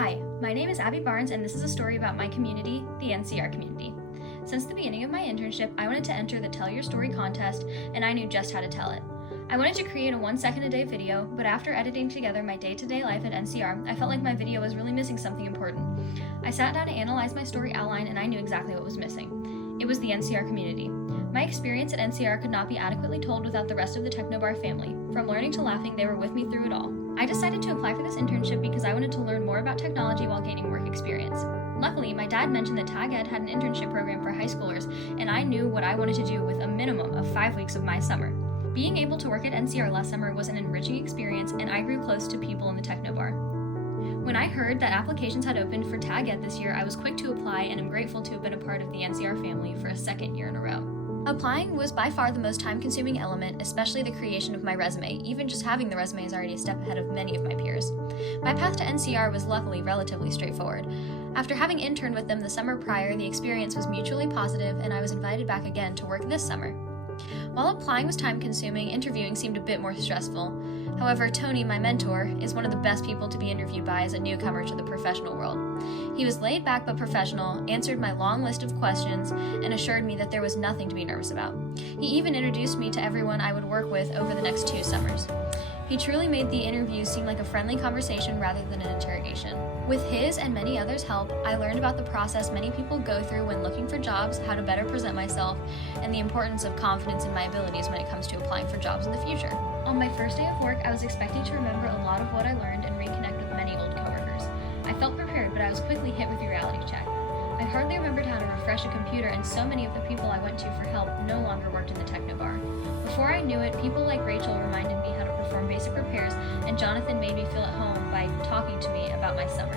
Hi, my name is Abby Barnes, and this is a story about my community, the NCR community. Since the beginning of my internship, I wanted to enter the Tell Your Story contest, and I knew just how to tell it. I wanted to create a 1 second a day video, but after editing together my day-to-day life at NCR, I felt like my video was really missing something important. I sat down to analyze my story outline, and I knew exactly what was missing. It was the NCR community. My experience at NCR could not be adequately told without the rest of the Technobar family. From learning to laughing, they were with me through it all. I decided to apply for this internship because I wanted to learn more about technology while gaining work experience. Luckily, my dad mentioned that Tag Ed had an internship program for high schoolers, and I knew what I wanted to do with a minimum of 5 weeks of my summer. Being able to work at NCR last summer was an enriching experience, and I grew close to people in the Technobar. When I heard that applications had opened for Tag Ed this year, I was quick to apply and am grateful to have been a part of the NCR family for a second year in a row. Applying was by far the most time-consuming element, especially the creation of my resume. Even just having the resume is already a step ahead of many of my peers. My path to NCR was luckily relatively straightforward. After having interned with them the summer prior, the experience was mutually positive, and I was invited back again to work this summer. While applying was time-consuming, interviewing seemed a bit more stressful. However, Tony, my mentor, is one of the best people to be interviewed by as a newcomer to the professional world. He was laid back but professional, answered my long list of questions, and assured me that there was nothing to be nervous about. He even introduced me to everyone I would work with over the next 2 summers. He truly made the interview seem like a friendly conversation rather than an interrogation. With his and many others' help, I learned about the process many people go through when looking for jobs, how to better present myself, and the importance of confidence in my abilities when it comes to applying for jobs in the future. On my first day of work, I was expecting to remember a lot of what I learned and reconnect with many old coworkers. I felt prepared, but I was quickly hit with the reality check. I hardly remembered how to refresh a computer, and so many of the people I went to for help no longer worked in the Technobar. Before I knew it, people like Rachel reminded me how to perform basic repairs, and Jonathan made me feel at home by talking to me about my summer.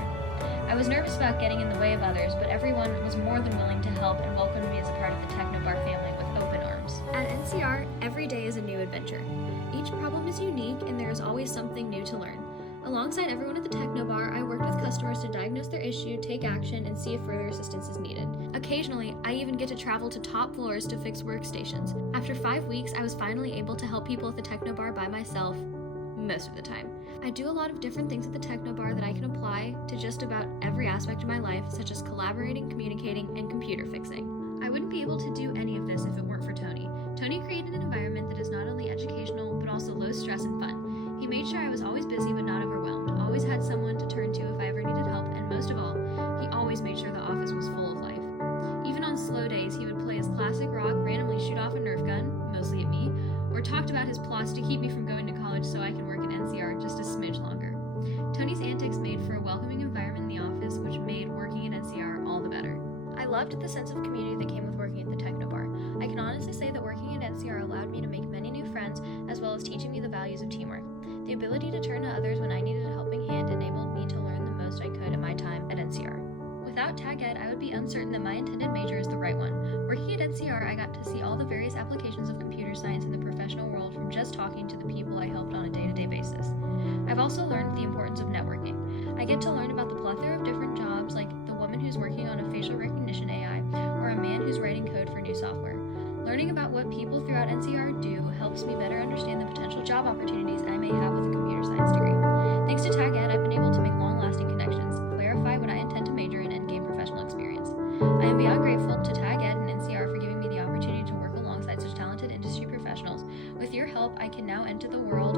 I was nervous about getting in the way of others, but everyone was more than willing to help and welcomed me as a part of the Technobar family with open arms. At NCR, every day is a new adventure. Each problem is unique, and there is always something new to learn. Alongside everyone at the Technobar, I worked with customers to diagnose their issue, take action, and see if further assistance is needed. Occasionally, I even get to travel to top floors to fix workstations. After 5 weeks, I was finally able to help people at the Technobar by myself, most of the time. I do a lot of different things at the Technobar that I can apply to just about every aspect of my life, such as collaborating, communicating, and computer fixing. I wouldn't be able to do any of this if it weren't for Tony. Tony created an environment that is not only educational, but also low stress and fun. He made sure I was always busy but not overwhelmed, always had someone to turn to if I ever needed help, and most of all, he always made sure the office was full of life. Even on slow days, he would play his classic rock, randomly shoot off a Nerf gun, mostly at me, or talked about his plots to keep me from going to college so I can work at NCR just a smidge longer. Tony's antics made for a welcoming environment in the office, which made working at NCR all the better. I loved the sense of community that came with working at the Technobar. I can honestly say that working at NCR allowed me to make many new friends, as well as teaching me the values of teamwork. The ability to turn to others when I needed a helping hand enabled me to learn the most I could in my time at NCR. Without Tag Ed, I would be uncertain that my intended major is the right one. Working at NCR, I got to see all the various applications of computer science in the professional world from just talking to the people I helped on a day-to-day basis. I've also learned the importance of networking. I get to learn about the plethora of different jobs, like the woman who's working on a facial recognition AI, or a man who's writing code for new software. Learning about what people throughout NCR do helps me better understand the potential job opportunities I may have with a computer science degree. Thanks to Tag Ed, I've been able to make long-lasting connections, clarify what I intend to major in, and gain professional experience. I am beyond grateful to Tag Ed and NCR for giving me the opportunity to work alongside such talented industry professionals. With your help, I can now enter the world